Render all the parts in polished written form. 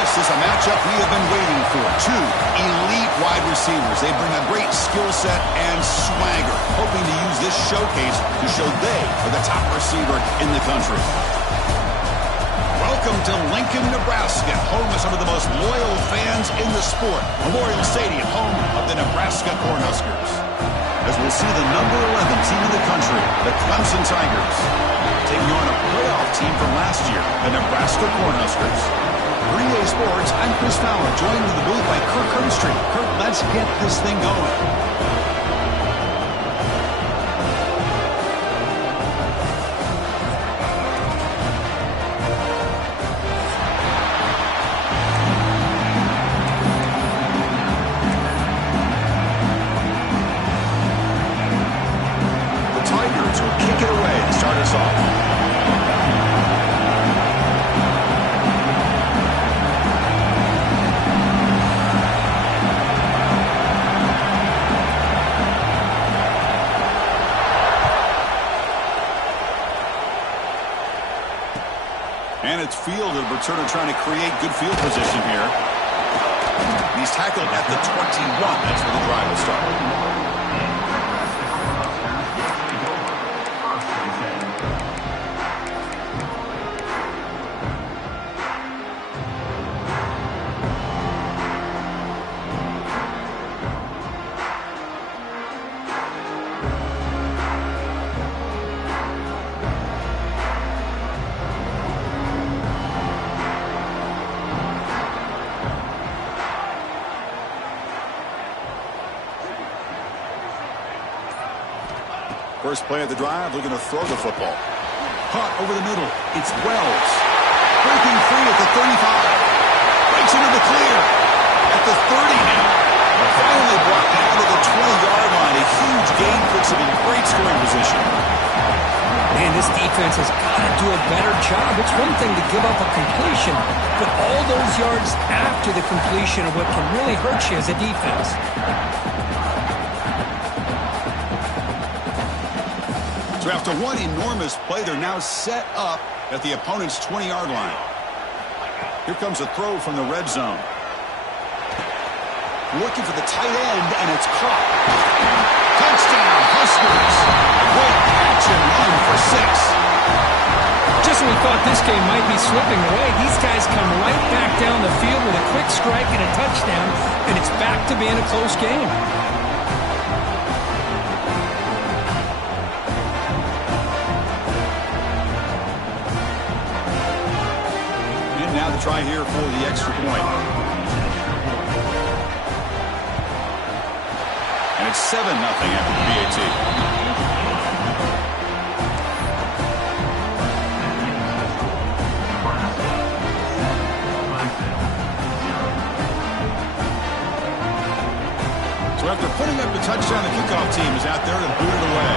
This is a matchup we have been waiting for. Two elite wide receivers. They bring a great skill set and swagger, hoping to use this showcase to show they are the top receiver in the country. Welcome to Lincoln, Nebraska, home of some of the most loyal fans in the sport. Memorial Stadium, home of the Nebraska Cornhuskers. As we'll see the number 11 team in the country, the Clemson Tigers, taking on a playoff team from last year, the Nebraska Cornhuskers. For EA Sports, I'm Chris Fowler, joined in the booth by Kirk Herbstreit. Kirk, let's get this thing going. And it's fielded. Returner trying to create good field position here. He's tackled at the 21. That's where the drive will start. First play of the drive, looking to throw the football. Caught over the middle. It's Wells. Breaking free at the 35. Breaks into the clear. At the 30 now. Finally brought down to the 20-yard line. A huge gain puts him in great scoring position. Man, this defense has got to do a better job. It's one thing to give up a completion, but all those yards after the completion are what can really hurt you as a defense. So after one enormous play, they're now set up at the opponent's 20-yard line. Here comes a throw from the red zone. Looking for the tight end, and it's caught. Touchdown, Huskers. Great catch and run for 6. Just when we thought this game might be slipping away, these guys come right back down the field with a quick strike and a touchdown, and it's back to being a close game. Now the try here for the extra point. And it's 7-0 after the PAT. So after putting up the touchdown, the kickoff team is out there to boot it away.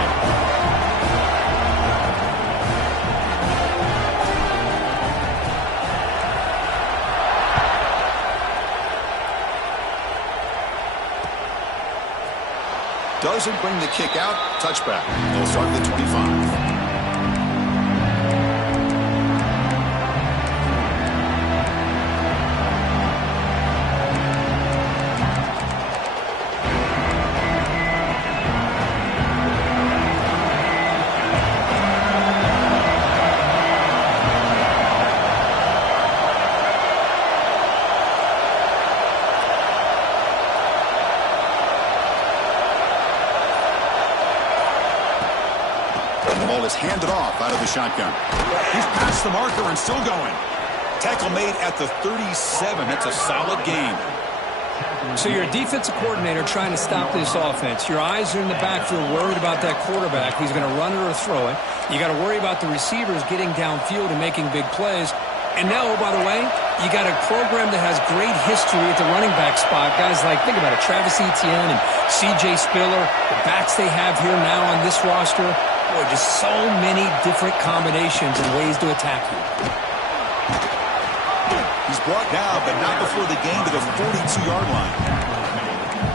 Doesn't bring the kick out. Touchback. They'll start at the 25. Is handed off out of the shotgun. He's past the marker and still going. Tackle made at the 37. That's a solid gain. So you're a defensive coordinator trying to stop this offense. Your eyes are in the backfield worried about that quarterback. He's going to run it or throw it. You got to worry about the receivers getting downfield and making big plays. And now, oh, by the way, you got a program that has great history at the running back spot. Guys like, think about it, Travis Etienne and C.J. Spiller, the backs they have here now on this roster. Boy, just so many different combinations and ways to attack you. He's brought down, but not before the gain to the 42-yard line.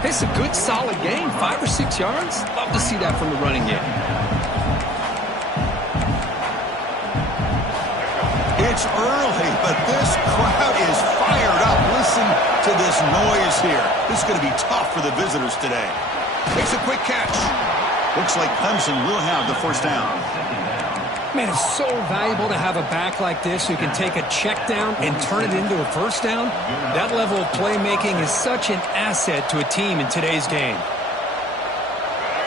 It's a good, solid game. 5 or 6 yards. Love to see that from the running game. It's early, but this crowd is fired up. noise here. This is going to be tough for the visitors today. Makes a quick catch. Looks like Clemson will have the first down. Man, it's so valuable to have a back like this who can take a check down and turn it into a first down. That level of playmaking is such an asset to a team in today's game.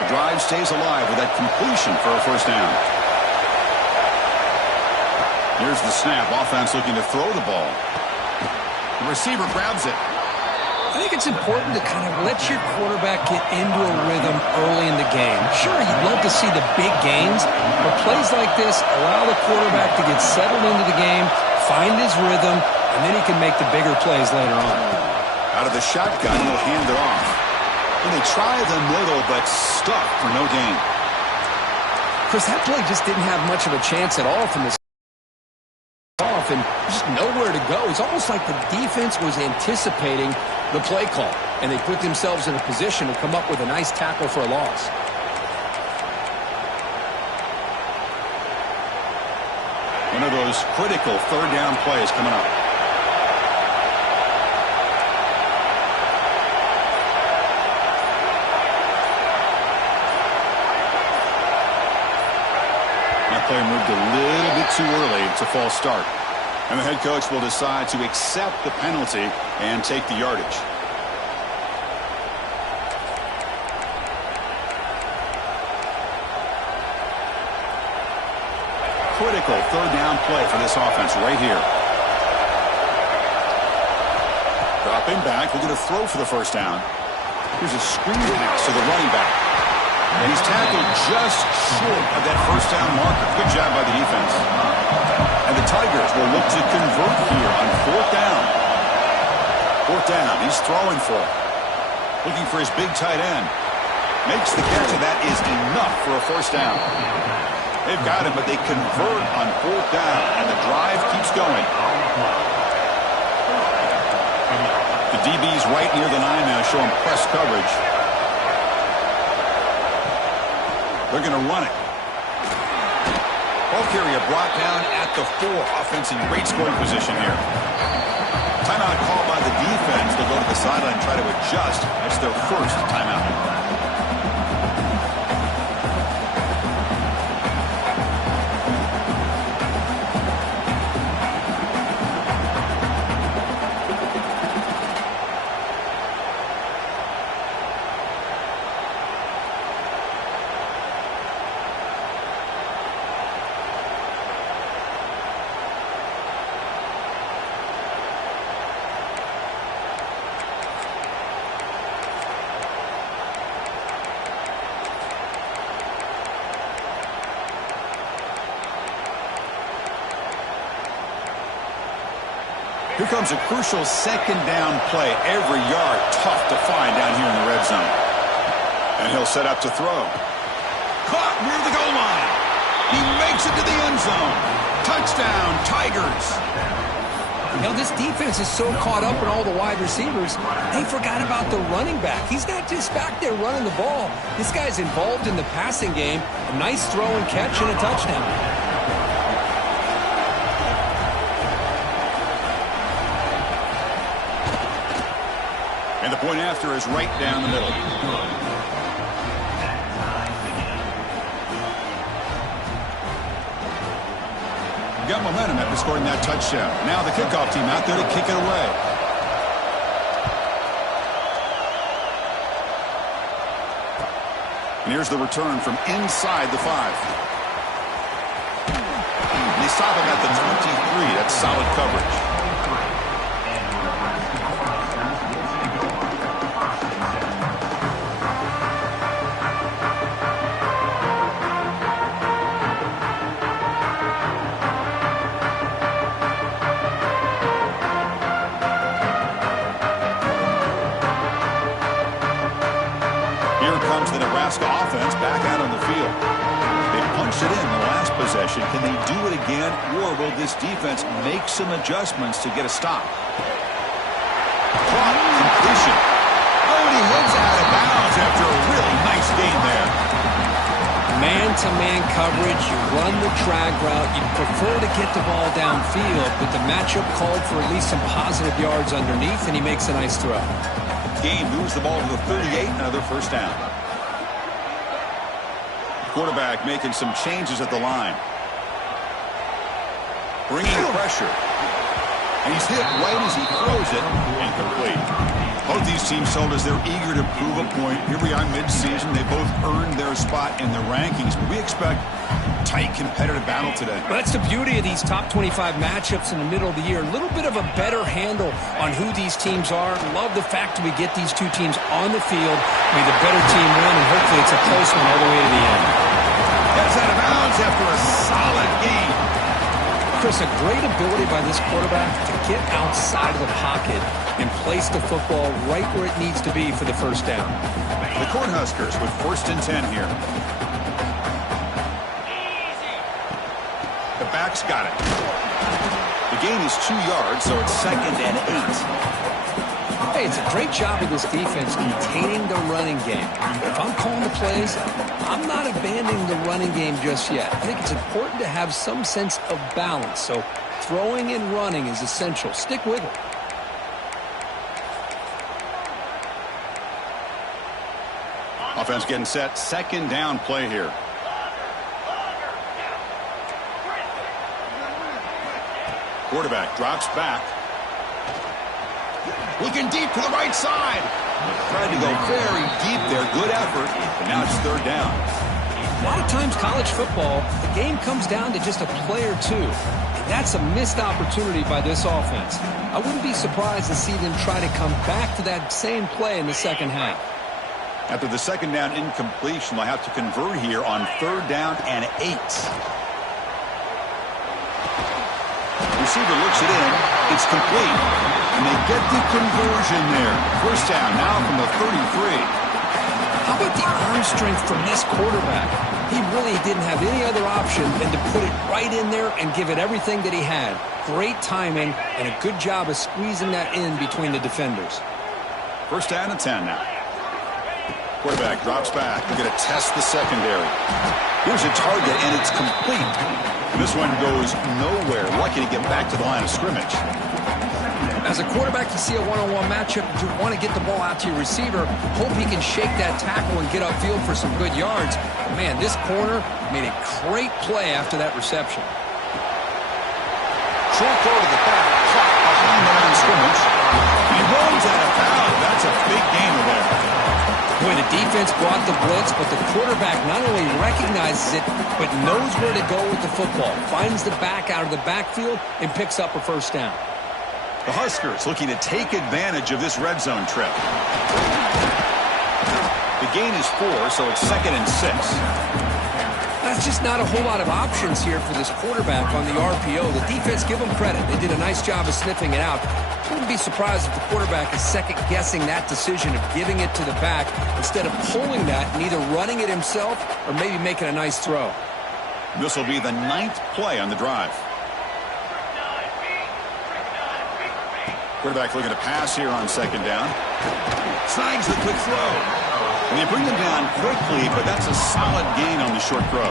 The drive stays alive with that completion for a first down. Here's the snap. Offense looking to throw the ball. The receiver grabs it. I think it's important to kind of let your quarterback get into a rhythm early in the game. Sure, you'd love to see the big gains, but plays like this allow the quarterback to get settled into the game, find his rhythm, and then he can make the bigger plays later on. Out of the shotgun, he'll hand it off. And they try the middle, but stuck for no gain. Chris, that play just didn't have much of a chance at all from the off, and just nowhere to go. It's almost like the defense was anticipating the play call, and they put themselves in a position to come up with a nice tackle for a loss. One of those critical third down plays coming up. That play moved a little bit too early. It's a false start. And the head coach will decide to accept the penalty and take the yardage. Critical third down play for this offense right here. Dropping back, looking to throw for the first down. Here's a screen pass to the running back. And he's tackled just short of that first down marker. Good job by the defense. And the Tigers will look to convert here on fourth down. Fourth down, he's throwing for it. Looking for his big tight end. Makes the catch, and that is enough for a first down. They've got him, but they convert on fourth down, and the drive keeps going. The DB's right near the line now, showing press coverage. They're going to run it. Ball carrier brought down at the 4. Offense in great scoring position here. Timeout called by the defense. They'll go to the sideline and try to adjust. That's their first timeout. Here comes a crucial second down play. Every yard tough to find down here in the red zone. And he'll set up to throw. Caught near the goal line. He makes it to the end zone. Touchdown, Tigers. You know, this defense is so caught up in all the wide receivers, they forgot about the running back. He's not just back there running the ball. This guy's involved in the passing game. A nice throw and catch and a touchdown. And the point after is right down the middle. Got momentum after scoring that touchdown. Now the kickoff team out there to kick it away. And here's the return from inside the 5. And they stop him at the 23. That's solid coverage. The Nebraska offense back out on the field. They punched it in the last possession. Can they do it again, or will this defense make some adjustments to get a stop? Caught, completion. Oh, and he heads out of bounds after a really nice game there. Man-to-man coverage, you run the drag route. You prefer to get the ball downfield, but the matchup called for at least some positive yards underneath, and he makes a nice throw. Game moves the ball to the 38, another first down. Quarterback making some changes at the line. Bringing pressure. And he's hit right as he throws it. Incomplete. Both these teams told us they're eager to prove a point. Here we are mid-season. They both earned their spot in the rankings, but we expect tight competitive battle today. Well, that's the beauty of these top 25 matchups in the middle of the year. A little bit of a better handle on who these teams are. Love the fact that we get these two teams on the field. May the better team win, and hopefully it's a close one all the way to the end. That's out of bounds after a solid game. Chris, a great ability by this quarterback to get outside of the pocket and place the football right where it needs to be for the first down. The Cornhuskers with 1st and 10 here. The back's got it. The gain is 2 yards, so it's 2nd and 8. Hey, it's a great job of this defense containing the running game. If I'm calling the plays, I'm not abandoning the running game just yet. I think it's important to have some sense of balance. So throwing and running is essential. Stick with it. Offense getting set. 2nd down play here. Quarterback drops back. Looking deep to the right side. Tried to go very deep there. Good effort. But now it's 3rd down. A lot of times college football, the game comes down to just a play or two. And that's a missed opportunity by this offense. I wouldn't be surprised to see them try to come back to that same play in the second half. After the 2nd down incompletion, they'll have to convert here on 3rd down and 8. Receiver looks it in. It's complete. And they get the conversion there. 1st down now from the 33. How about the arm strength from this quarterback? He really didn't have any other option than to put it right in there and give it everything that he had. Great timing and a good job of squeezing that in between the defenders. 1st down and 10 now. Quarterback drops back. They're going to test the secondary. Here's a target, and it's complete. This one goes nowhere. Lucky to get back to the line of scrimmage. As a quarterback, you see a one-on-one matchup. You want to get the ball out to your receiver. Hope he can shake that tackle and get upfield for some good yards. But man, this corner made a great play after that reception. Short throw to the back, caught behind the line of scrimmage. He rolls out of bounds. That's a big gain there. Boy, the defense brought the blitz, but the quarterback not only recognizes it, but knows where to go with the football. Finds the back out of the backfield and picks up a 1st down. The Huskers looking to take advantage of this red zone trip. The gain is 4, so it's 2nd and 6. That's just not a whole lot of options here for this quarterback on the RPO. The defense, give them credit. They did a nice job of sniffing it out. Wouldn't be surprised if the quarterback is second-guessing that decision of giving it to the back instead of pulling that and either running it himself or maybe making a nice throw. This will be the 9th play on the drive. Quarterback looking to pass here on 2nd down. Snags the quick throw. And they bring them down quickly, but that's a solid gain on the short throw.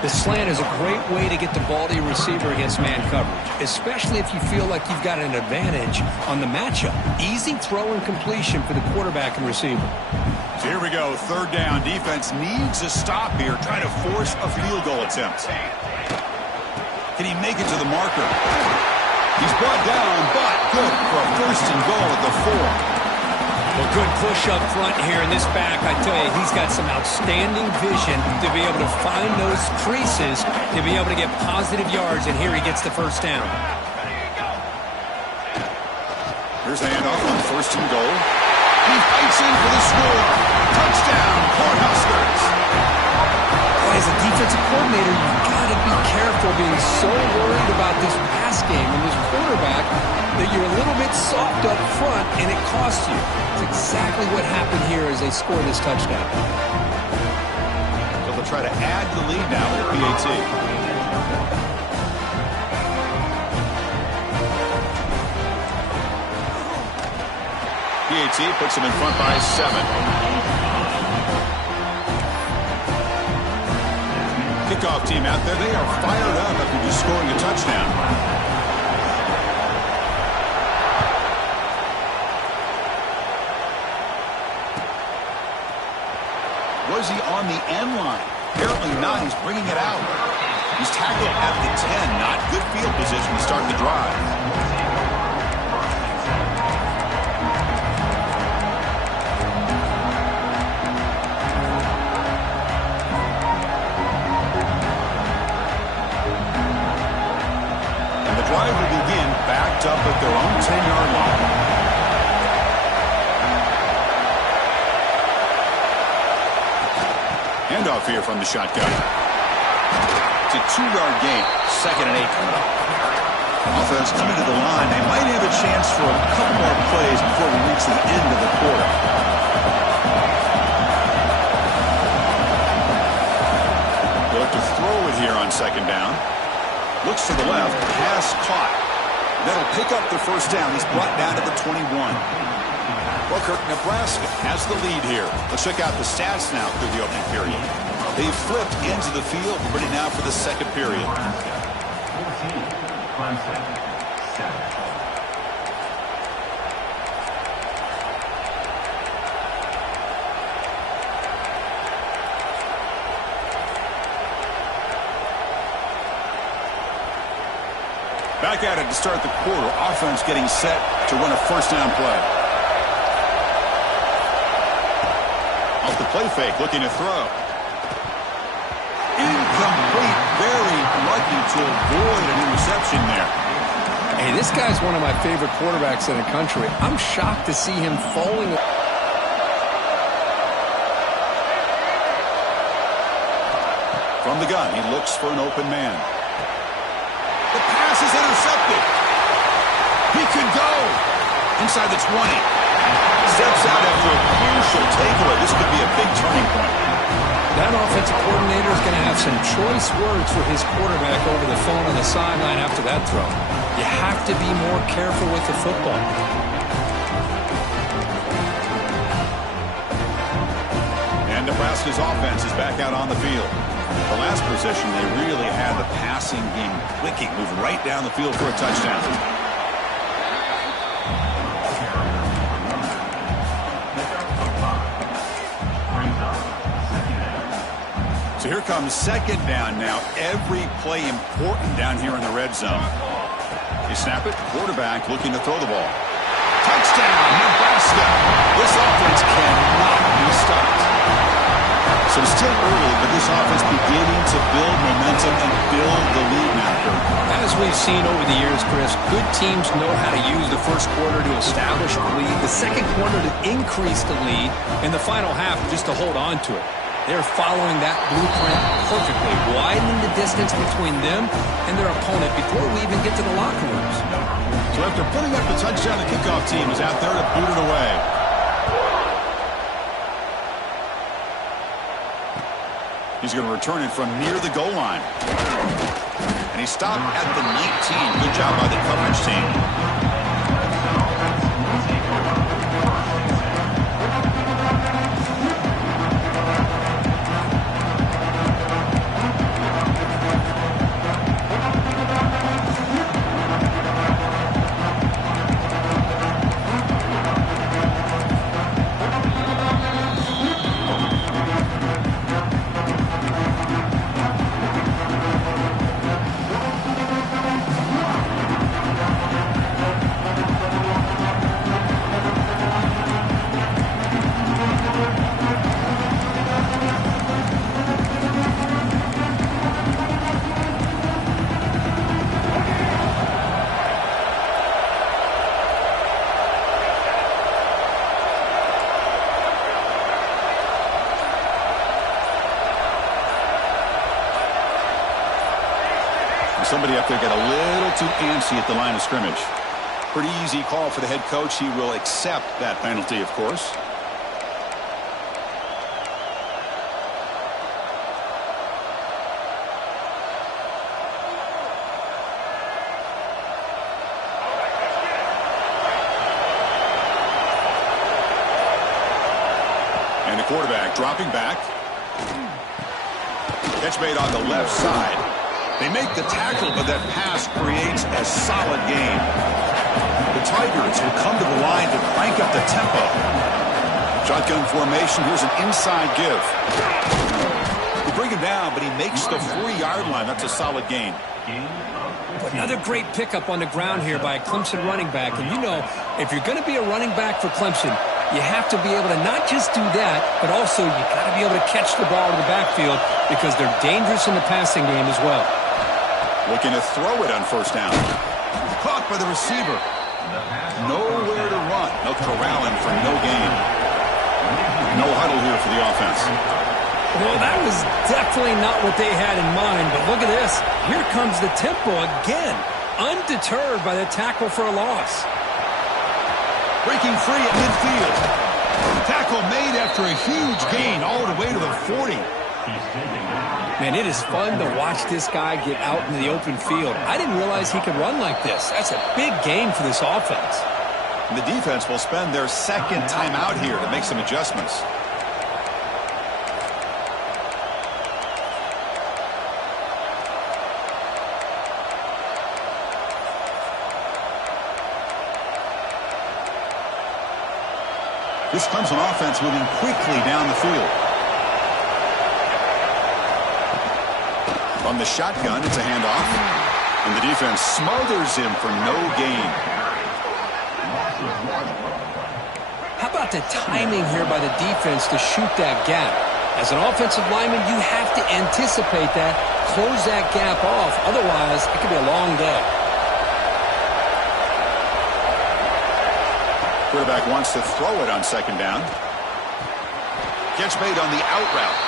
The slant is a great way to get the ball to your receiver against man coverage, especially if you feel like you've got an advantage on the matchup. Easy throw and completion for the quarterback and receiver. So here we go, 3rd down. Defense needs a stop here, trying to force a field goal attempt. Can he make it to the marker? He's brought down, but good for a 1st and goal at the 4. Well, good push up front here in this back. I tell you, he's got some outstanding vision to be able to find those creases, to be able to get positive yards, and here he gets the 1st down. Here's the handoff on 1st and goal. He fights in for the score. Touchdown, Cornhuskers. As a defensive coordinator, you've got to be careful being so worried about this pass game and this quarterback that you're a little bit soft up front and it costs you. It's exactly what happened here as they score this touchdown. So they'll try to add the lead now with the PAT. PAT puts them in front by 7. kickoff team out there. They are fired up after just scoring a touchdown. Was he on the end line? Apparently not. He's bringing it out. He's tackled at the 10. Not good field position to start the drive. Drive will begin backed up at their own 10-yard line. Handoff here from the shotgun. It's a 2-yard gain. 2nd and 8. Offense coming to the line. They might have a chance for a couple more plays before we reach the end of the quarter. They'll look to throw it here on 2nd down. Looks to the left, pass caught. That'll pick up the first down. He's brought down to the 21. Booker, Nebraska has the lead here. Let's check out the stats now through the opening period. They've flipped into the field, ready now for the second period. Back at it to start the quarter. Offense getting set to run a first down play. Off the play fake, looking to throw. Incomplete. Very lucky to avoid an interception there. Hey, this guy's one of my favorite quarterbacks in the country. I'm shocked to see him falling. From the gun, he looks for an open man. The pass is intercepted. He could go inside the 20. Steps out after a crucial takeaway. This could be a big turning point. That offensive coordinator is going to have some choice words for his quarterback over the phone on the sideline after that throw. You have to be more careful with the football. And Nebraska's offense is back out on the field. The last possession, they really had the passing game clicking. Move right down the field for a touchdown. So here comes 2nd down now. Every play important down here in the red zone. You snap it, quarterback looking to throw the ball. Touchdown, Nebraska. This offense cannot be stopped. So it's still early, but this offense beginning to build momentum and build the lead now. As we've seen over the years, Chris, good teams know how to use the first quarter to establish the lead, the second quarter to increase the lead, and the final half just to hold on to it. They're following that blueprint perfectly, widening the distance between them and their opponent before we even get to the locker rooms. So after putting up the touchdown, the kickoff team is out there to boot it away. He's going to return it from near the goal line. And he stopped at the 19. Good job by the coverage team. Somebody up there got a little too antsy at the line of scrimmage. Pretty easy call for the head coach. He will accept that penalty, of course. And the quarterback dropping back. Catch made on the left side. They make the tackle, but that pass creates a solid gain. The Tigers will come to the line to crank up the tempo. Shotgun formation. Here's an inside give. They bring him down, but he makes the 4-yard line. That's a solid gain. Another great pickup on the ground here by a Clemson running back. And you know, if you're going to be a running back for Clemson, you have to be able to not just do that, but also you got to be able to catch the ball in the backfield because they're dangerous in the passing game as well. Looking to throw it on first down. Caught by the receiver. Nowhere to run. They'll corral him for no gain. No huddle here for the offense. Well, that was definitely not what they had in mind, but look at this. Here comes the tempo again, undeterred by the tackle for a loss. Breaking free at midfield. Tackle made after a huge gain all the way to the 40. Man, it is fun to watch this guy get out into the open field. I didn't realize he could run like this. That's a big gain for this offense. And the defense will spend their second timeout here to make some adjustments. This Clemson offense moving quickly down the field. On the shotgun, it's a handoff. And the defense smothers him for no gain. How about the timing here by the defense to shoot that gap? As an offensive lineman, you have to anticipate that, close that gap off. Otherwise, it could be a long day. Quarterback wants to throw it on second down. Catch made on the out route.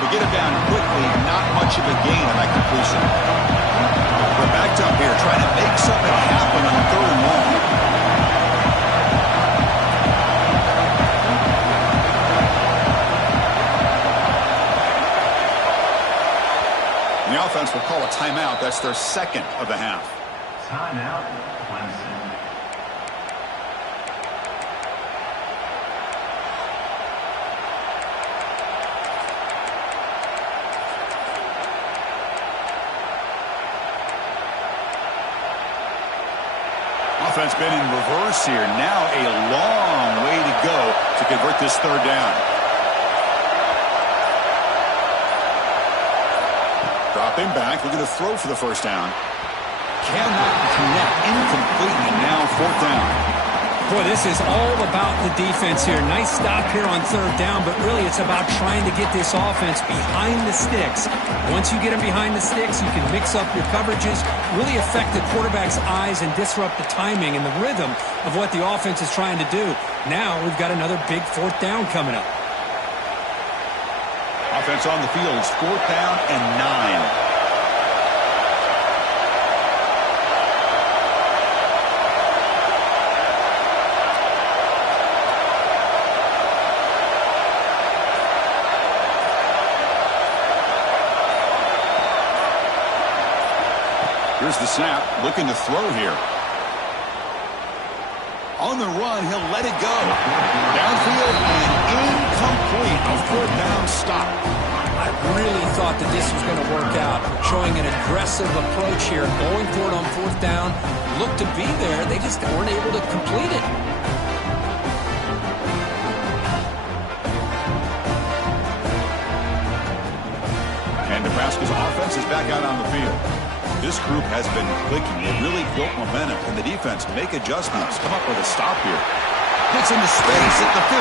They get it down quickly, not much of a gain on that completion. We're backed up here trying to make something happen on third and long. And the offense will call a timeout. That's their second of the half. Timeout, Clemson. Offense been in reverse here. Now a long way to go to convert this third down. Dropping back, looking to throw for the first down. Cannot connect, incomplete, and now fourth down. Boy, this is all about the defense here. Nice stop here on third down, but really it's about trying to get this offense behind the sticks. Once you get them behind the sticks, you can mix up your coverages, really affect the quarterback's eyes and disrupt the timing and the rhythm of what the offense is trying to do. Now we've got another big fourth down coming up. Offense on the field is fourth down and 9. Here's the snap, looking to throw here. On the run, he'll let it go. Downfield and incomplete. A fourth down stop. I really thought that this was going to work out. Showing an aggressive approach here, going for it on fourth down. Looked to be there, they just weren't able to complete it. And Nebraska's offense is back out on the field. This group has been clicking. They really built momentum, and the defense make adjustments. Come up with a stop here. Gets into space at the 50.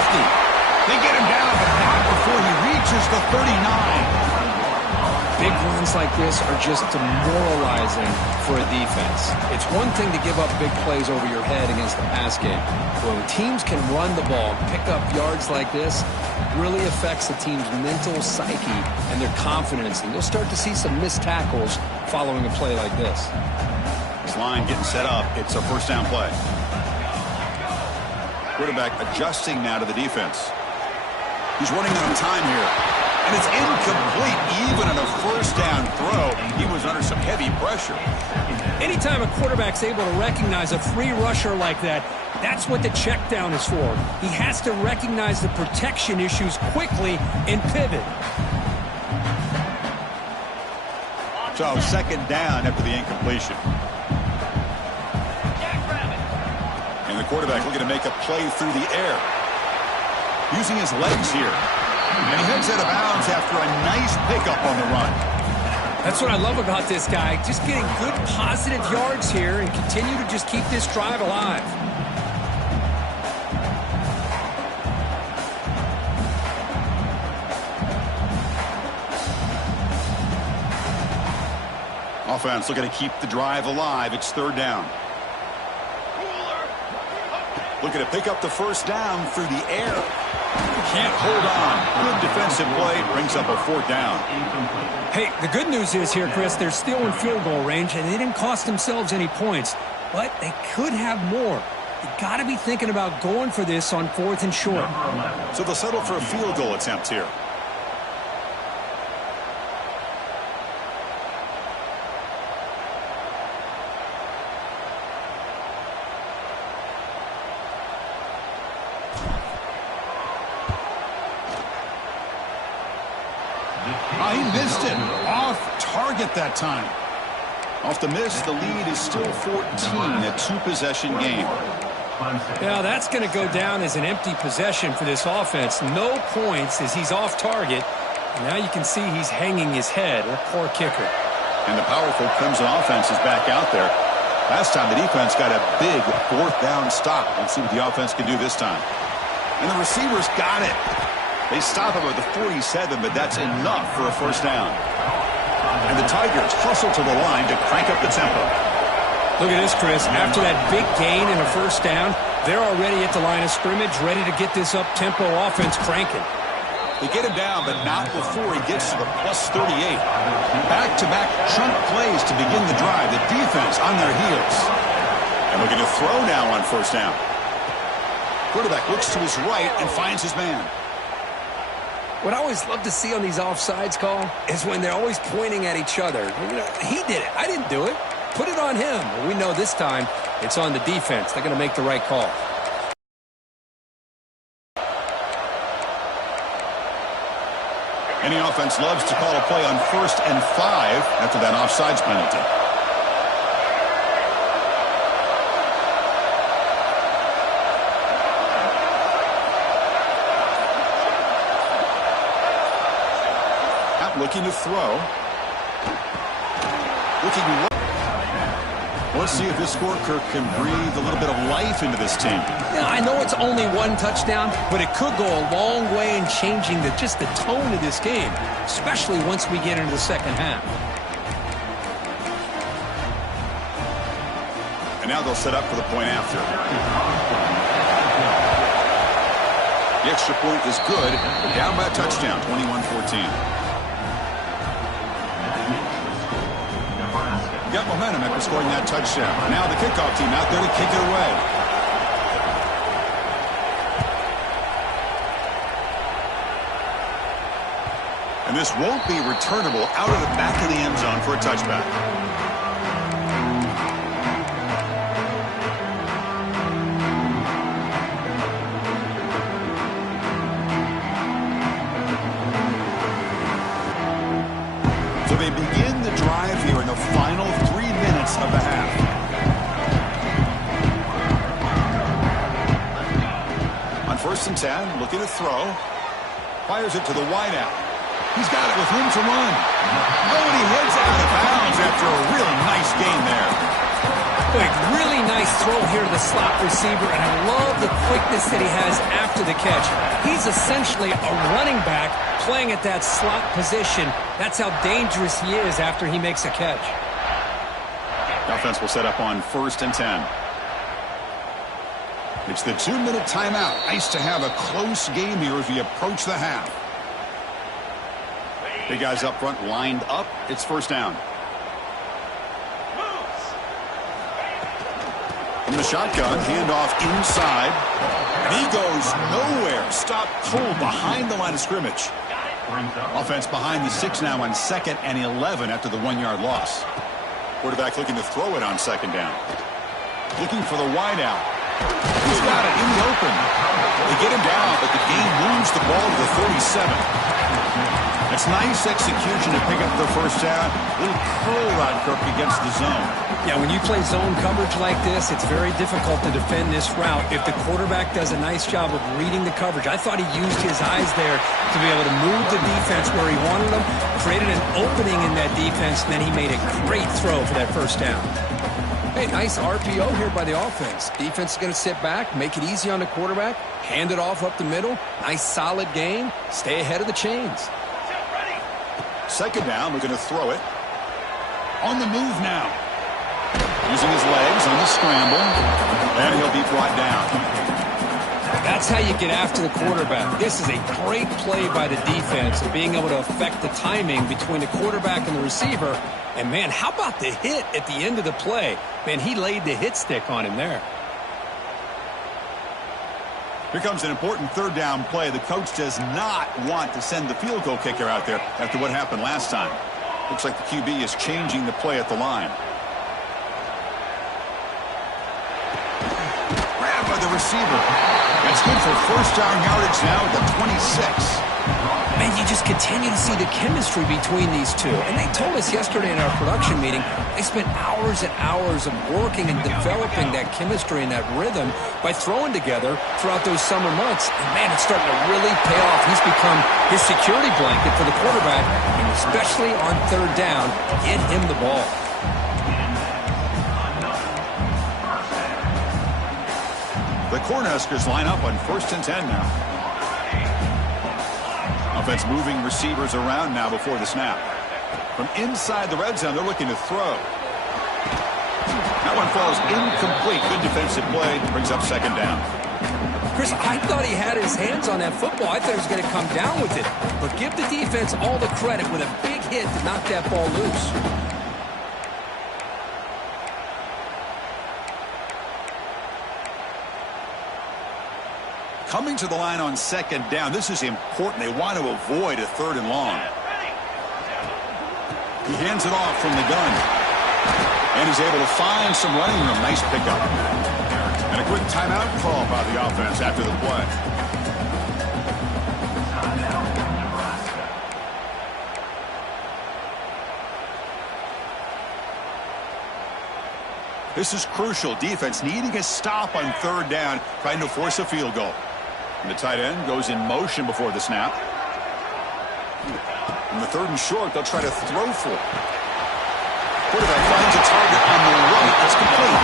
They get him down, but not before he reaches the 39. Big runs like this are just demoralizing for a defense. It's one thing to give up big plays over your head against the pass game. When teams can run the ball, pick up yards like this, really affects the team's mental psyche and their confidence. And you'll start to see some missed tackles following a play like this. This line getting set up. It's a first down play. Quarterback adjusting now to the defense. He's running out of time here. And it's incomplete even on a first down throw. He was under some heavy pressure. Anytime a quarterback's able to recognize a free rusher like that, that's what the check down is for. He has to recognize the protection issues quickly and pivot. So second down after the incompletion. And the quarterback looking to make a play through the air. Using his legs here. And he heads out of bounds after a nice pickup on the run. That's what I love about this guy. Just getting good positive yards here and continue to just keep this drive alive. Offense looking to keep the drive alive. It's third down. Looking to pick up the first down through the air. Can't hold on. Good defensive play. Brings up a fourth down. Hey, the good news is here, Chris, they're still in field goal range, and they didn't cost themselves any points. But they could have more. You got to be thinking about going for this on 4th and short. So they'll settle for a field goal attempt here. He missed it. Off target that time. Off the miss, the lead is still 14, a two-possession game. Yeah, that's going to go down as an empty possession for this offense. No points as he's off target. And now you can see he's hanging his head. A poor kicker. And the powerful Clemson offense is back out there. Last time the defense got a big fourth down stop. Let's see what the offense can do this time. And the receivers got it. They stop him at the 47, but that's enough for a first down. And the Tigers hustle to the line to crank up the tempo. Look at this, Chris. After that big gain in a first down, they're already at the line of scrimmage, ready to get this up-tempo offense cranking. They get him down, but not before he gets to the plus 38. Back-to-back chunk plays to begin the drive. The defense on their heels. And looking to throw now on first down. Quarterback looks to his right and finds his man. What I always love to see on these offsides call is when they're always pointing at each other. You know, he did it. I didn't do it. Put it on him. Well, we know this time it's on the defense. They're going to make the right call. Any offense loves to call a play on 1st and 5 after that offsides penalty. Looking to throw. Let's see if this scorecard can breathe a little bit of life into this team. Yeah, I know it's only one touchdown, but it could go a long way in changing just the tone of this game, especially once we get into the second half. And now they'll set up for the point after. The extra point is good. Down by a touchdown, 21-14. Got momentum after scoring that touchdown. Now the kickoff team out there to kick it away. And this won't be returnable out of the back of the end zone for a touchback. So they begin the drive here in the final 3 minutes of the half. On 1st and 10, looking to throw. Fires it to the wideout. He's got it with room to run. Oh, and he heads out of bounds after a really nice gain there. Quick, really nice throw here to the slot receiver, and I love the quickness that he has after the catch. He's essentially a running back playing at that slot position. That's how dangerous he is after he makes a catch. The offense will set up on 1st and 10. It's the 2-minute timeout. Nice to have a close game here as we approach the half. Big guys up front lined up. It's first down. From the shotgun, handoff inside. And he goes nowhere. Stop cold behind the line of scrimmage. Offense behind the 6 now on 2nd and 11 after the 1-yard loss. Quarterback looking to throw it on 2nd down. Looking for the wideout. He's got it in the open. They get him down, but the game moves the ball to the 37. It's nice execution to pick up the first down. Little curl route, Kirk, against the zone. Yeah, when you play zone coverage like this, it's very difficult to defend this route if the quarterback does a nice job of reading the coverage. I thought he used his eyes there to be able to move the defense where he wanted them, created an opening in that defense, and then he made a great throw for that first down. Hey, nice RPO here by the offense. Defense is going to sit back, make it easy on the quarterback, hand it off up the middle. Nice solid game. Stay ahead of the chains. Second down, looking to throw it. On the move now. Using his legs on the scramble. And he'll be brought down. That's how you get after the quarterback. This is a great play by the defense of being able to affect the timing between the quarterback and the receiver. And, man, how about the hit at the end of the play? Man, he laid the hit stick on him there. Here comes an important third down play. The coach does not want to send the field goal kicker out there after what happened last time. Looks like the QB is changing the play at the line. Grabbed by the receiver. That's good for first down yardage now at the 26. Man, you just continue to see the chemistry between these two. And they told us yesterday in our production meeting, they spent hours and hours of working and developing that chemistry and that rhythm by throwing together throughout those summer months. And, man, it's starting to really pay off. He's become his security blanket for the quarterback, and especially on third down, get him the ball. The Cornhuskers line up on 1st and 10 now. Offense moving receivers around now before the snap. From inside the red zone, they're looking to throw. That one falls incomplete. Good defensive play. Brings up second down. Chris, I thought he had his hands on that football. I thought he was going to come down with it. But give the defense all the credit with a big hit to knock that ball loose. Coming to the line on second down. This is important. They want to avoid a third and long. He hands it off from the gun. And he's able to find some running room. Nice pickup. And a quick timeout call by the offense after the play. This is crucial. Defense needing a stop on third down, trying to force a field goal. And the tight end goes in motion before the snap. On the third and short, they'll try to throw for it. Quarterback finds a target on the right. It's complete.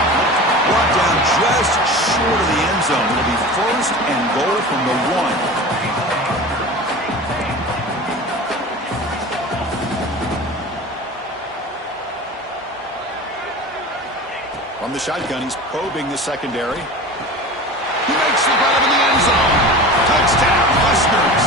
Brought down just short of the end zone. It'll be first and goal from the 1. From the shotgun, he's probing the secondary. He makes the grab in the end zone. Touchdown, Huskers.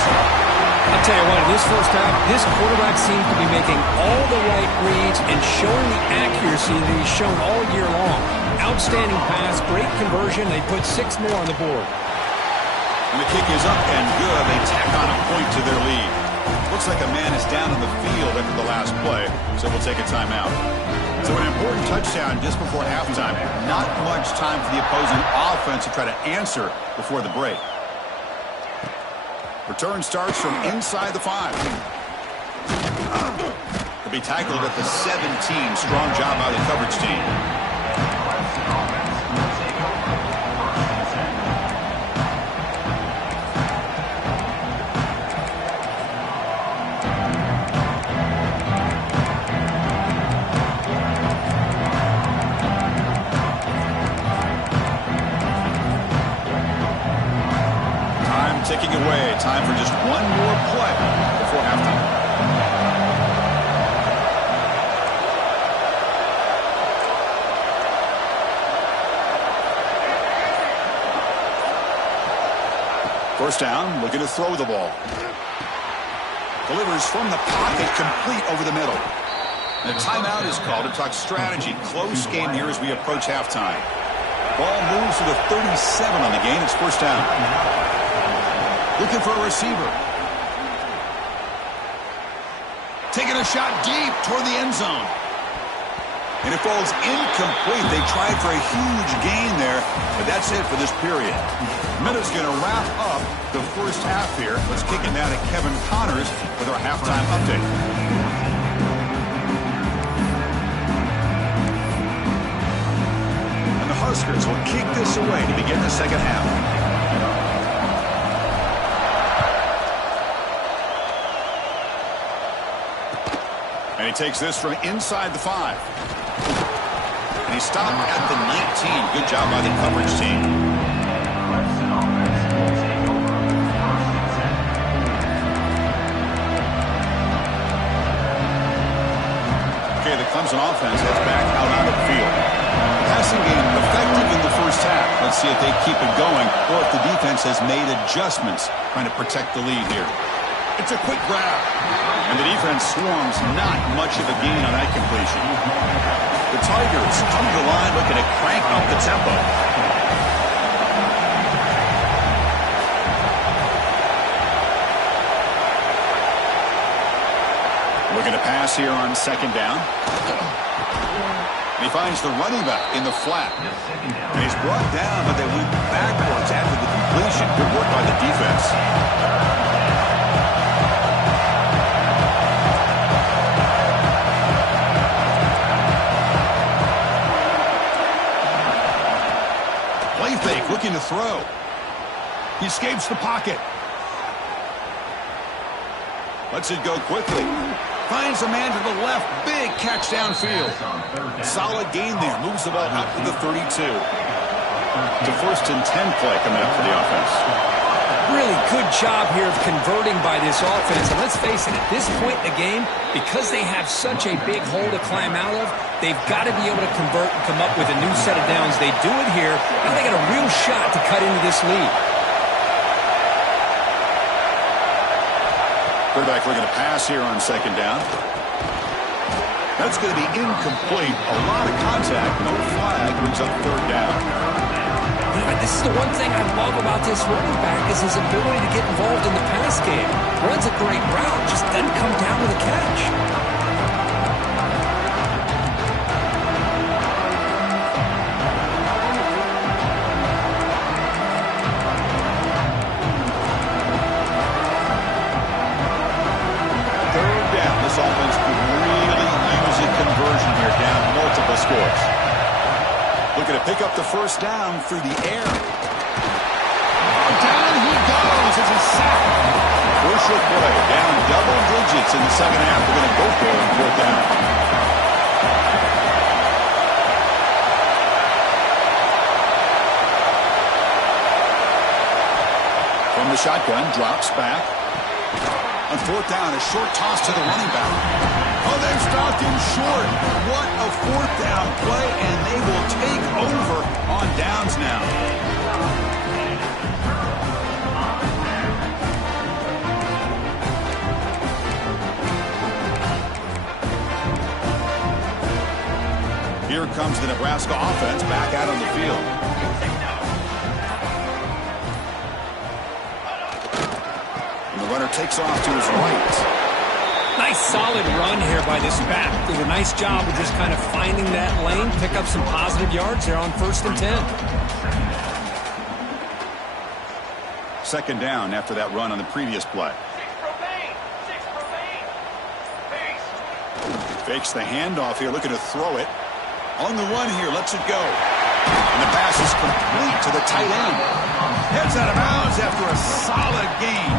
I'll tell you what, in this first half, this quarterback seems to be making all the right reads and showing the accuracy that he's shown all year long. Outstanding pass, great conversion. They put 6 more on the board. And the kick is up and good. They tack on a point to their lead. Looks like a man is down on the field after the last play, so we'll take a timeout. So an important touchdown just before halftime. Not much time for the opposing offense to try to answer before the break. Return starts from inside the 5. He'll be tackled at the 17. Strong job by the coverage team. Ticking away. Time for just one more play before halftime. First down, looking to throw the ball. Delivers from the pocket, complete over the middle. And a timeout is called to talk strategy. Close game here as we approach halftime. Ball moves to the 37 on the game. It's first down. Looking for a receiver. Taking a shot deep toward the end zone. And it falls incomplete. They tried for a huge gain there, but that that's it for this period. Minute's going to wrap up the first half here. Let's kick it now to Kevin Connors with our halftime update. And the Huskers will kick this away to begin the second half. And he takes this from inside the 5. And he stopped at the 19. Good job by the coverage team. Clemson offense will take over first and 10. Okay, the Clemson offense heads back out on the field. Passing game effective in the first half. Let's see if they keep it going or if the defense has made adjustments trying to protect the lead here. It's a quick grab. And the defense swarms, not much of a gain on that completion. The Tigers come to the line looking to crank up the tempo. Looking to pass here on second down. And he finds the running back in the flat. And he's brought down, but they went backwards after the completion. Good work by the defense. Fake, looking to throw. He escapes the pocket. Lets it go quickly. Finds a man to the left. Big catch downfield. Solid gain there. Moves the ball up to the 32. To first and 10 play coming up for the offense. Really good job here of converting by this offense. And let's face it, at this point in the game, because they have such a big hole to climb out of, they've got to be able to convert and come up with a new set of downs. They do it here. Now they got a real shot to cut into this lead. Quarterback looking to pass here on second down. That's going to be incomplete. A lot of contact. No flag. Brings up third down. This is the one thing I love about this running back is his ability to get involved in the pass game. Runs a great route, just doesn't come down with a catch. Third down. This offense could really use a conversion here, down multiple scores. Looking to pick up the first down through the air. Down he goes. It's a sack. Crucial play. Down double digits in the second half. They're going to go for it on fourth down. From the shotgun, drops back. On fourth down, a short toss to the running back. Oh, they've stopped him short. What a fourth down play, and they will take over on downs now. Here comes the Nebraska offense back out on the field. And the runner takes off to his right. Nice solid run here by this back. Did a nice job of just kind of finding that lane, pick up some positive yards there on first and 10. Second down after that run on the previous play. Fakes the handoff here, looking to throw it. On the run here, lets it go. And the pass is complete to the tight end. Heads out of bounds after a solid gain.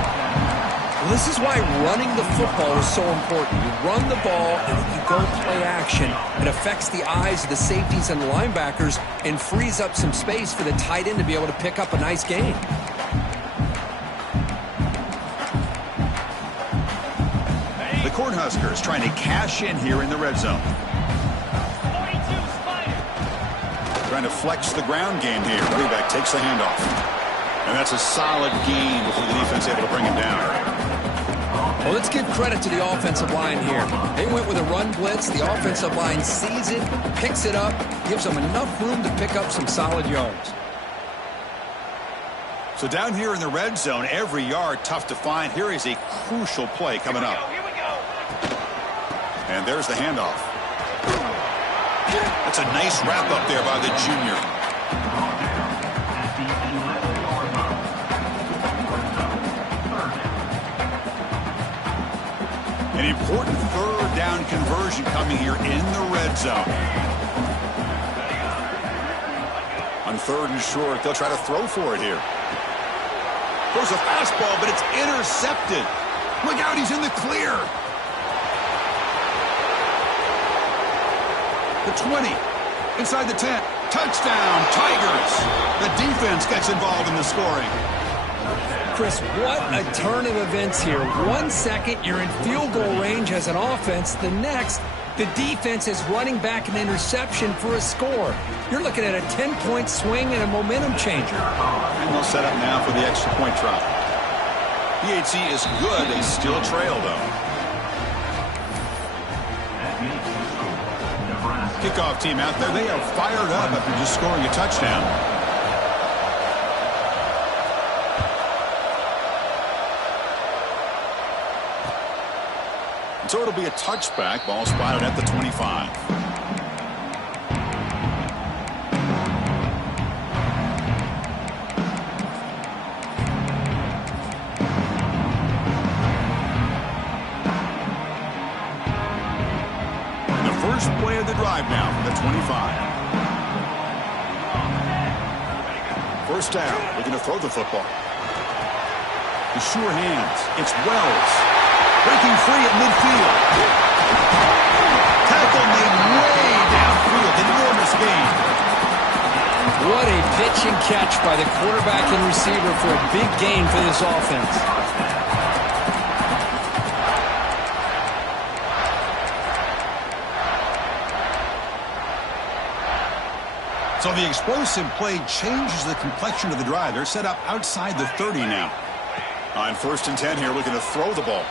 Well, this is why running the football is so important. You run the ball and then you go play action. It affects the eyes of the safeties and the linebackers and frees up some space for the tight end to be able to pick up a nice gain. The Cornhuskers trying to cash in here in the red zone. Trying to flex the ground game here. Running back takes the handoff. And that's a solid gain before the defense able to bring him down. Well, let's give credit to the offensive line here. They went with a run blitz. The offensive line sees it, picks it up, gives them enough room to pick up some solid yards. So down here in the red zone, every yard tough to find. Here is a crucial play coming up. Here we go. And there's the handoff. That's a nice wrap up there by the junior. An important third down conversion coming here in the red zone. On third and short, they'll try to throw for it here. Throws a fastball, but it's intercepted. Look out, he's in the clear. The 20, inside the 10. Touchdown, Tigers. The defense gets involved in the scoring. Chris, what a turn of events here. 1 second, you're in field goal range as an offense. The next, the defense is running back an interception for a score. You're looking at a 10-point swing and a momentum changer. And they'll set up now for the extra point try. PHC is good. They still trail, though. Kickoff team out there. They are fired up after just scoring a touchdown. So it'll be a touchback. Ball spotted at the 25. The first play of the drive now from the 25. First down. Looking to throw the football. The sure hands. It's Wells. Breaking free at midfield. Tackle made way downfield. Enormous gain. What a pitch and catch by the quarterback and receiver for a big gain for this offense. So the explosive play changes the complexion of the drive. They're set up outside the 30 now. On first and 10 here, looking to throw the ball.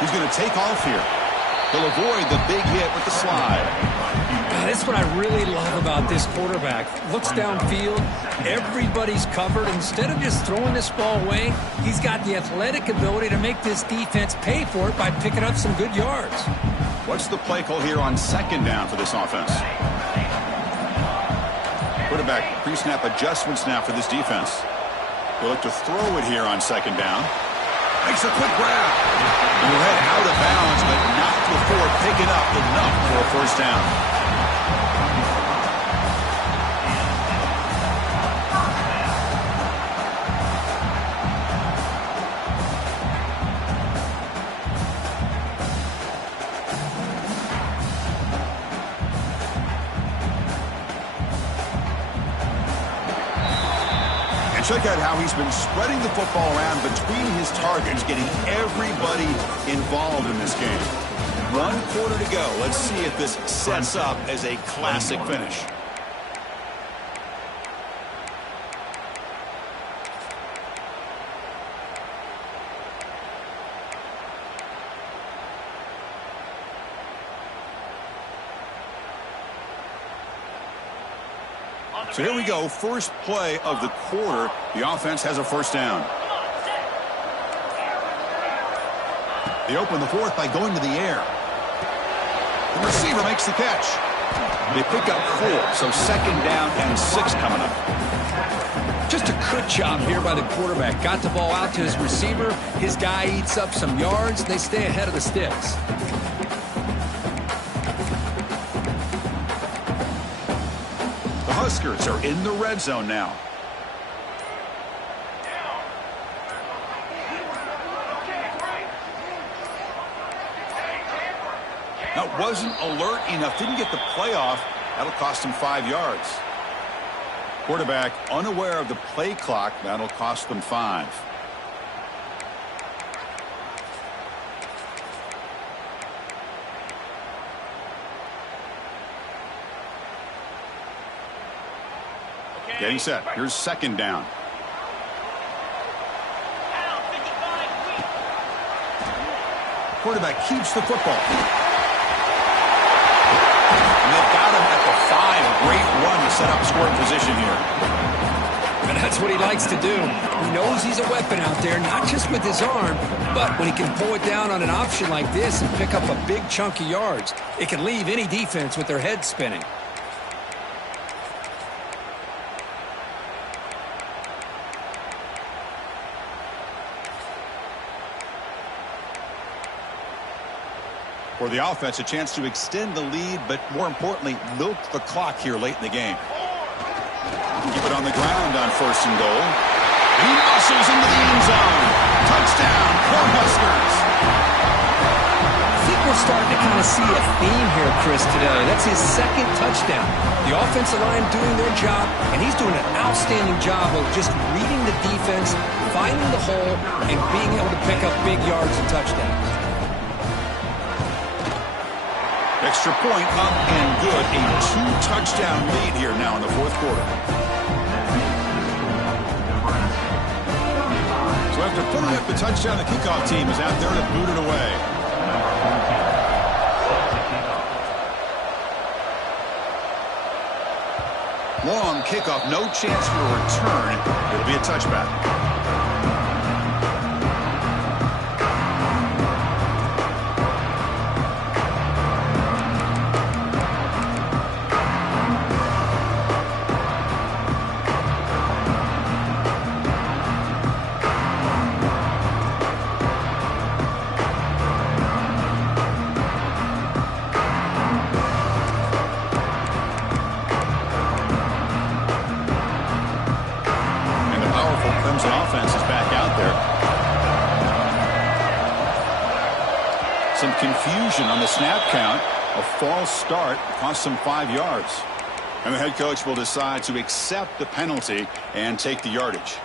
He's going to take off here. He'll avoid the big hit with the slide. That's what I really love about this quarterback. Looks downfield. Everybody's covered. Instead of just throwing this ball away, he's got the athletic ability to make this defense pay for it by picking up some good yards. What's the play call here on second down for this offense? Quarterback pre-snap adjustments now for this defense. They'll look to throw it here on second down. Makes a quick grab. And he'll head out of bounds, but not before picking up enough for a first down. Check out how he's been spreading the football around between his targets, getting everybody involved in this game. 1 quarter to go. Let's see if this sets up as a classic finish. So here we go, first play of the quarter. The offense has a first down. They open the fourth by going to the air. The receiver makes the catch. They pick up 4, so second down and 6 coming up. Just a good job here by the quarterback. Got the ball out to his receiver. His guy eats up some yards. They stay ahead of the sticks. Huskers are in the red zone now. That wasn't alert enough. Didn't get the play off. That'll cost him 5 yards. Quarterback unaware of the play clock. That'll cost them 5. Getting set. Here's second down. Quarterback keeps the football. And they've got him at the 5. Great run to set up scoring position here. And that's what he likes to do. He knows he's a weapon out there, not just with his arm, but when he can pull it down on an option like this and pick up a big chunk of yards, it can leave any defense with their head spinning. For the offense, a chance to extend the lead, but more importantly, milk the clock here late in the game. Keep it on the ground on 1st and goal. He muscles into the end zone. Touchdown, Cornhuskers. I think we're starting to kind of see a theme here, Chris, today. That's his 2nd touchdown. The offensive line doing their job, and he's doing an outstanding job of just reading the defense, finding the hole, and being able to pick up big yards and touchdowns. Extra point up and good. A 2-touchdown lead here now in the 4th quarter. So after putting up the touchdown, the kickoff team is out there to boot it away. Long kickoff, no chance for a return. It'll be a touchback. CLEMSON offense is back out there. Some confusion on the snap count. A false start cost some 5 yards. And the head coach will decide to accept the penalty and take the yardage.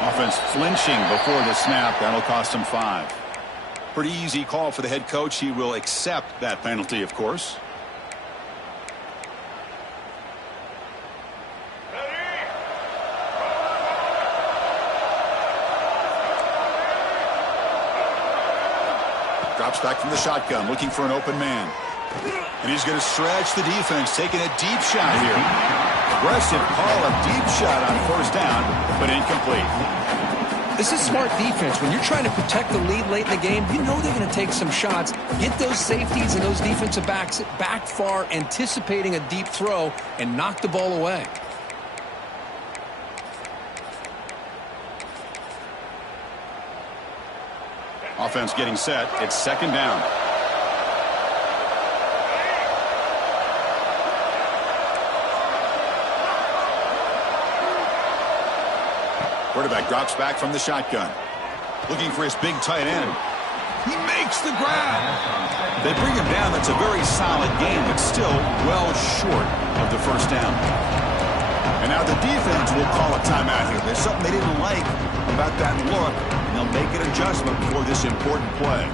Offense flinching before the snap. That'll cost him 5. Pretty easy call for the head coach. He will accept that penalty, of course. Drops back from the shotgun, looking for an open man. And he's going to stretch the defense, taking a deep shot here. Aggressive call, a deep shot on 1st down, but incomplete. This is smart defense. When you're trying to protect the lead late in the game, you know they're going to take some shots. Get those safeties and those defensive backs back far, anticipating a deep throw, and knock the ball away. Offense getting set. It's 2nd down. Quarterback drops back from the shotgun. Looking for his big tight end. He makes the grab. They bring him down. That's a very solid game, but still well short of the 1st down. And now the defense will call a timeout here. There's something they didn't like about that look, and they'll make an adjustment for this important play.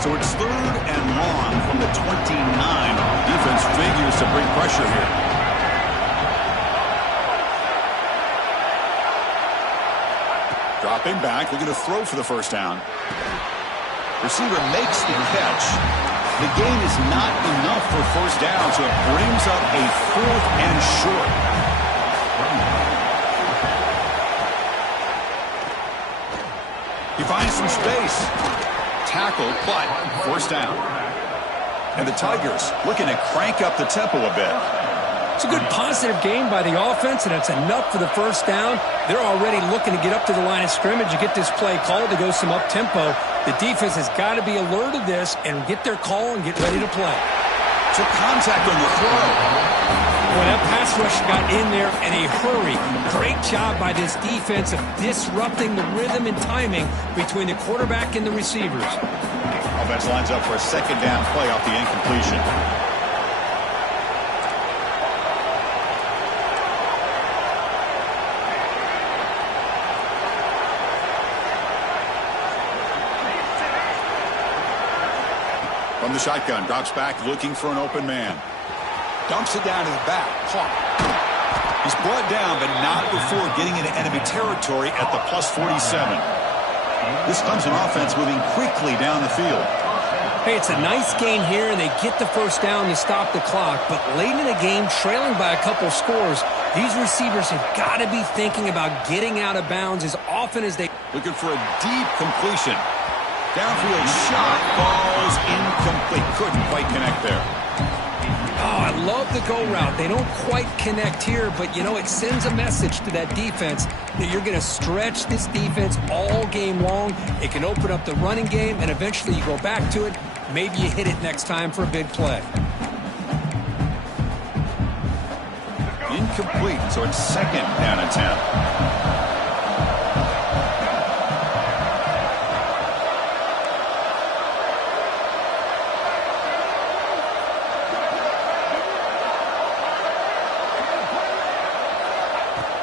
So it's 3rd and long from the 29. Defense figures to bring pressure here. Dropping back, looking to throw for the 1st down. Receiver makes the catch. The gain is not enough for 1st down, so it brings up a 4th and short. He finds some space. Tackle, but 1st down. And the Tigers looking to crank up the tempo a bit. It's a good positive game by the offense, and it's enough for the 1st down. They're already looking to get up to the line of scrimmage and get this play called to go some up-tempo. The defense has got to be alert of this and get their call and get ready to play. Took contact on the throw. Boy, that pass rush got in there in a hurry. Great job by this defense of disrupting the rhythm and timing between the quarterback and the receivers. Offense lines up for a 2nd down play off the incompletion. From the shotgun, drops back looking for an open man. Dumps it down to the back. Caught. He's brought down, but not before getting into enemy territory at the +47. This Clemson offense moving quickly down the field. Hey, it's a nice gain here, and they get the first down to stop the clock. But late in the game, trailing by a couple scores, these receivers have got to be thinking about getting out of bounds as often as they... Looking for a deep completion. Downfield shot falls incomplete. Couldn't quite connect there. Oh, I love the go route. They don't quite connect here, but, you know, it sends a message to that defense that you're going to stretch this defense all game long. It can open up the running game, and eventually you go back to it. Maybe you hit it next time for a big play. Incomplete, so it's 2nd down and 10.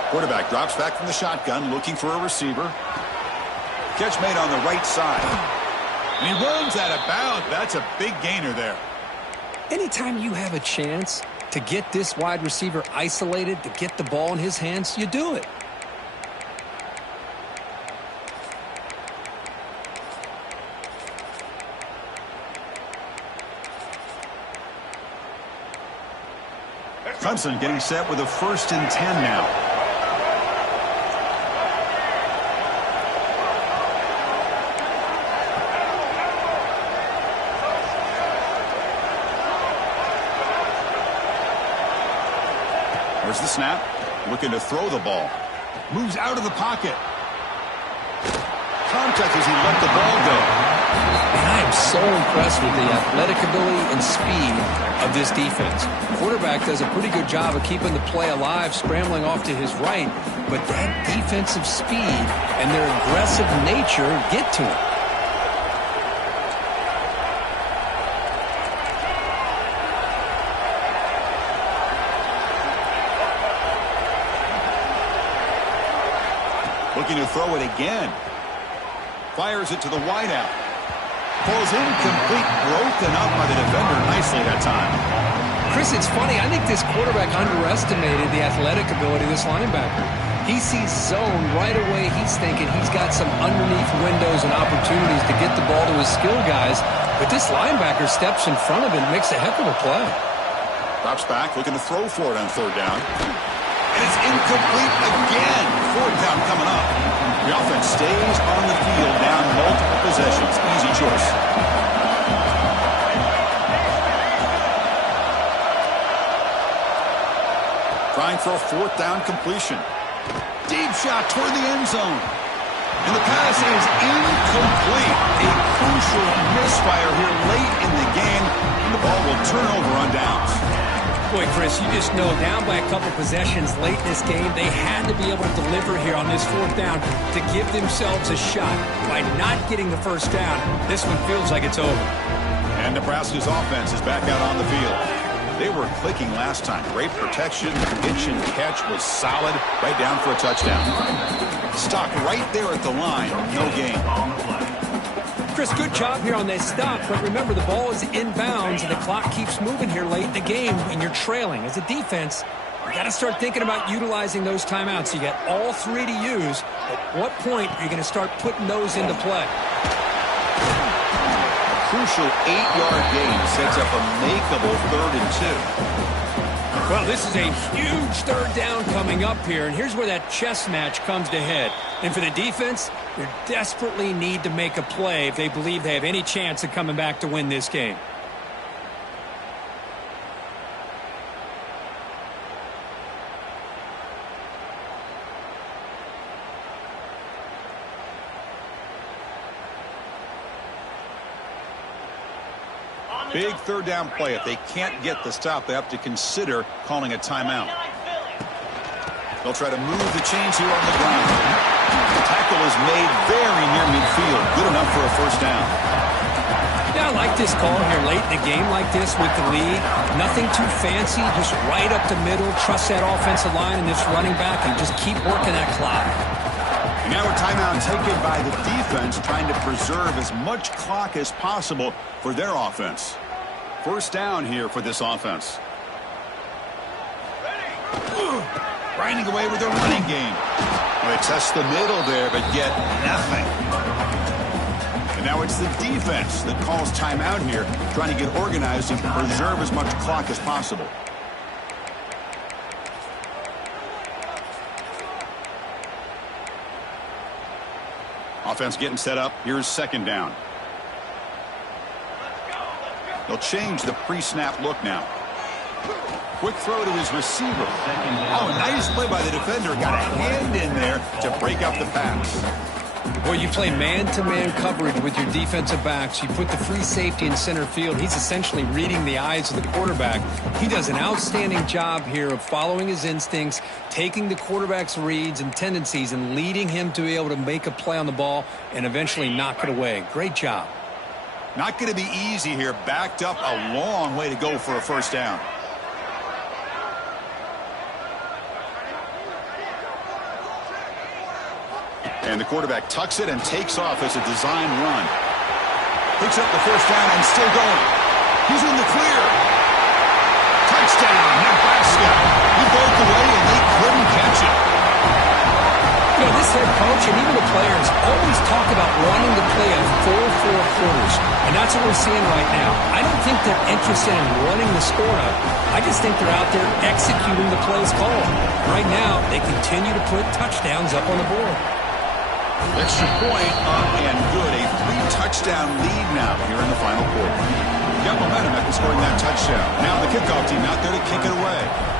Quarterback drops back from the shotgun, looking for a receiver. Catch made on the right side. And he runs out of bounds. That's a big gainer there. Anytime you have a chance to get this wide receiver isolated, to get the ball in his hands, you do it. Clemson getting set with a 1st and 10 now. There's the snap. Looking to throw the ball. Moves out of the pocket. Contact as he let the ball go. And I am so impressed with the athletic ability and speed of this defense. Quarterback does a pretty good job of keeping the play alive, scrambling off to his right. But that defensive speed and their aggressive nature get to him. Looking to throw it again. Fires it to the wideout. Pulls incomplete, broken up by the defender nicely that time. Chris, it's funny. I think this quarterback underestimated the athletic ability of this linebacker. He sees zone right away. He's thinking he's got some underneath windows and opportunities to get the ball to his skill guys. But this linebacker steps in front of him and makes a heck of a play. Drops back, looking to throw for it on 3rd down. And it's incomplete again. 4th down coming up. The offense stays on the field, down multiple possessions. Easy choice. Trying for a 4th down completion. Deep shot toward the end zone. And the pass is incomplete. A crucial misfire here late in the game. And the ball will turn over on downs. Boy, Chris, you just know down by a couple possessions late in this game, they had to be able to deliver here on this 4th down to give themselves a shot. By not getting the 1st down, this one feels like it's over. And Nebraska's offense is back out on the field. They were clicking last time. Great protection. Pitch and catch was solid. Right down for a touchdown. Stopped right there at the line. No gain. Chris, good job here on that stop, but remember the ball is inbounds and the clock keeps moving here late in the game and you're trailing. As a defense, you got to start thinking about utilizing those timeouts. You got all 3 to use. At what point are you going to start putting those into play? A crucial 8-yard gain sets up a makeable 3rd and 2. Well, this is a huge 3rd down coming up here, and here's where that chess match comes to head. And for the defense, they desperately need to make a play if they believe they have any chance of coming back to win this game. Big 3rd down play. If they can't get the stop, they have to consider calling a timeout. They'll try to move the chains here on the ground. The tackle is made very near midfield. Good enough for a 1st down. Yeah, I like this call here late in a game like this with the lead. Nothing too fancy, just right up the middle. Trust that offensive line and this running back and just keep working that clock. And now a timeout taken by the defense, trying to preserve as much clock as possible for their offense. 1st down here for this offense. grinding away with their running game. Well, they test the middle there, but get nothing. And now it's the defense that calls timeout here, trying to get organized and preserve as much clock as possible. Offense getting set up. Here's second down. They'll change the pre-snap look now. Quick throw to his receiver. Oh, nice play by the defender. Got a hand in there to break up the pass. Well, you play man-to-man coverage with your defensive backs. You put the free safety in center field. He's essentially reading the eyes of the quarterback. He does an outstanding job here of following his instincts, taking the quarterback's reads and tendencies and leading him to be able to make a play on the ball and eventually knock it away. Great job. Not going to be easy here. Backed up a long way to go for a first down. And the quarterback tucks it and takes off as a design run. Picks up the first down and still going. He's in the clear. Touchdown, Nebraska. He broke away and they couldn't catch it. You know, this head coach and even the players always talk about wanting to play a full 4 quarters. And that's what we're seeing right now. I don't think they're interested in running the score up. I just think they're out there executing the plays called. Right now, they continue to put touchdowns up on the board. Extra point up and good. A 3-touchdown lead now here in the final quarter. Got momentum after scoring that touchdown. Now the kickoff team out there to kick it away.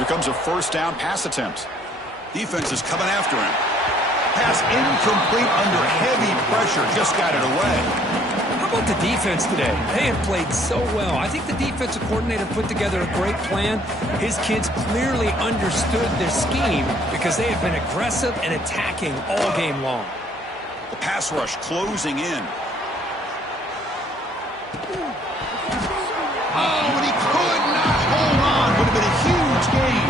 Here comes a first down pass attempt. Defense is coming after him. Pass incomplete under heavy pressure. Just got it away. How about the defense today? They have played so well. I think the defensive coordinator put together a great plan. His kids clearly understood their scheme because they have been aggressive and attacking all game long. The pass rush closing in. Oh, and he could not hold on. Would have been a huge gain.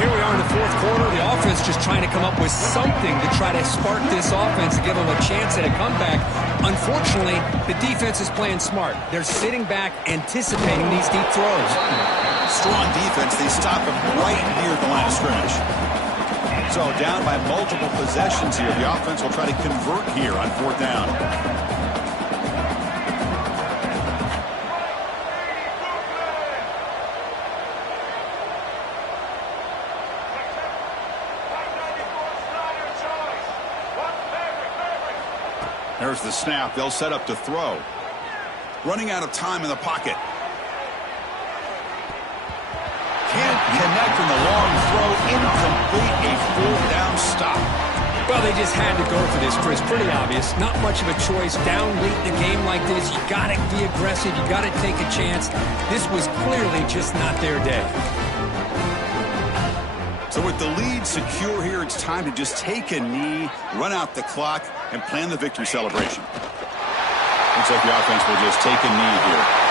Here we are in the fourth quarter. The offense just trying to come up with something to try to spark this offense to give them a chance at a comeback. Unfortunately, the defense is playing smart. They're sitting back, anticipating these deep throws. Strong defense. They stop him right near the line of scrimmage. So down by multiple possessions here. The offense will try to convert here on fourth down. There's the snap. They'll set up to throw. Running out of time in the pocket. Can't connect in the long throw. Incomplete. A fourth down stop. Well, they just had to go for this, Chris. Pretty obvious. Not much of a choice. Down late in the game like this, you got to be aggressive. You got to take a chance. This was clearly just not their day. So with the lead secure here, it's time to just take a knee, run out the clock, and plan the victory celebration. Looks like the offense will just take a knee here.